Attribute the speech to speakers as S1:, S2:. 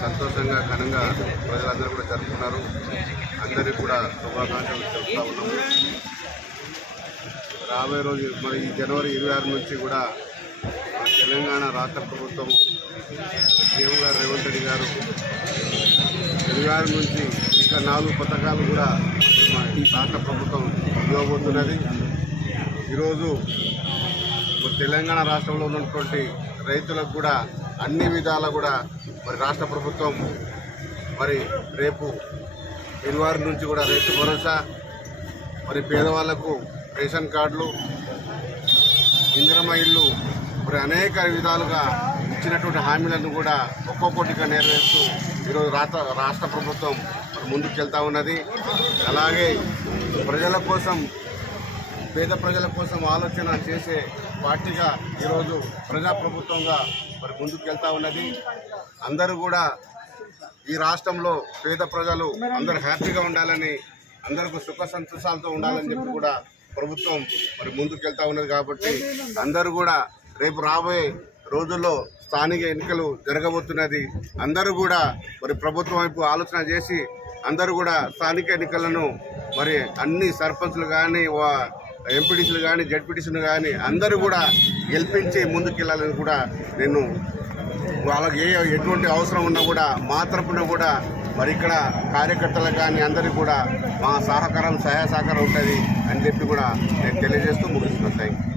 S1: సంతోషంగా ఘనంగా ప్రజలందరూ కూడా జరుపుకున్నారు. అందరికీ కూడా శుభాకాంక్షలు చెప్తా ఉన్నాము రాబోయే రోజు మరి ఈ జనవరి ఇరవై ఆరు నుంచి కూడా తెలంగాణ రాష్ట్ర ప్రభుత్వం సీఎం గారు రేవంత్ రెడ్డి గారు ఇరవై ఆరు నుంచి ఇంకా నాలుగు పథకాలు కూడా మన రాష్ట్ర ప్రభుత్వం ఇవ్వబోతున్నది. ఈరోజు మరి తెలంగాణ రాష్ట్రంలో ఉన్నటువంటి రైతులకు కూడా అన్ని విధాలా కూడా మరి రాష్ట్ర ప్రభుత్వం మరి రేపు గురువారం నుంచి కూడా రైతు భరోసా మరి పేదవాళ్ళకు రేషన్ కార్డులు ఇంద్రమ ఇల్లు మరి అనేక విధాలుగా ఇచ్చినటువంటి హామీలను కూడా ఒక్కొక్కటిగా నెరవేరుస్తూ ఈరోజు రాష్ట్ర రాష్ట్ర ప్రభుత్వం మరి ముందుకు ఉన్నది. అలాగే ప్రజల కోసం పేద ప్రజల కోసం ఆలోచన చేసే పార్టీగా ఈరోజు ప్రజాప్రభుత్వంగా మరి ముందుకు వెళ్తూ ఉన్నది. అందరూ కూడా ఈ రాష్ట్రంలో పేద ప్రజలు అందరూ హ్యాపీగా ఉండాలని అందరికీ సుఖ సంతోషాలతో ఉండాలని చెప్పి కూడా ప్రభుత్వం మరి ముందుకు ఉన్నది కాబట్టి అందరూ కూడా రేపు రాబోయే రోజుల్లో స్థానిక ఎన్నికలు జరగబోతున్నది. అందరూ కూడా మరి ప్రభుత్వం వైపు ఆలోచన చేసి అందరూ కూడా స్థానిక ఎన్నికలను మరి అన్ని సర్పంచ్లు కానీ ఎంపీటీసీలు కానీ జడ్పీటీసీలు కానీ అందరూ కూడా గెలిపించి ముందుకెళ్ళాలని కూడా నేను వాళ్ళకి ఏ ఎటువంటి అవసరం ఉన్నా కూడా మా తరపున కూడా మరి ఇక్కడ కార్యకర్తలకు కానీ అందరికీ కూడా మా సహకారం సహాయ సహకారం ఉంటుంది అని చెప్పి కూడా నేను తెలియజేస్తూ ముగిస్తున్నాను. Thank you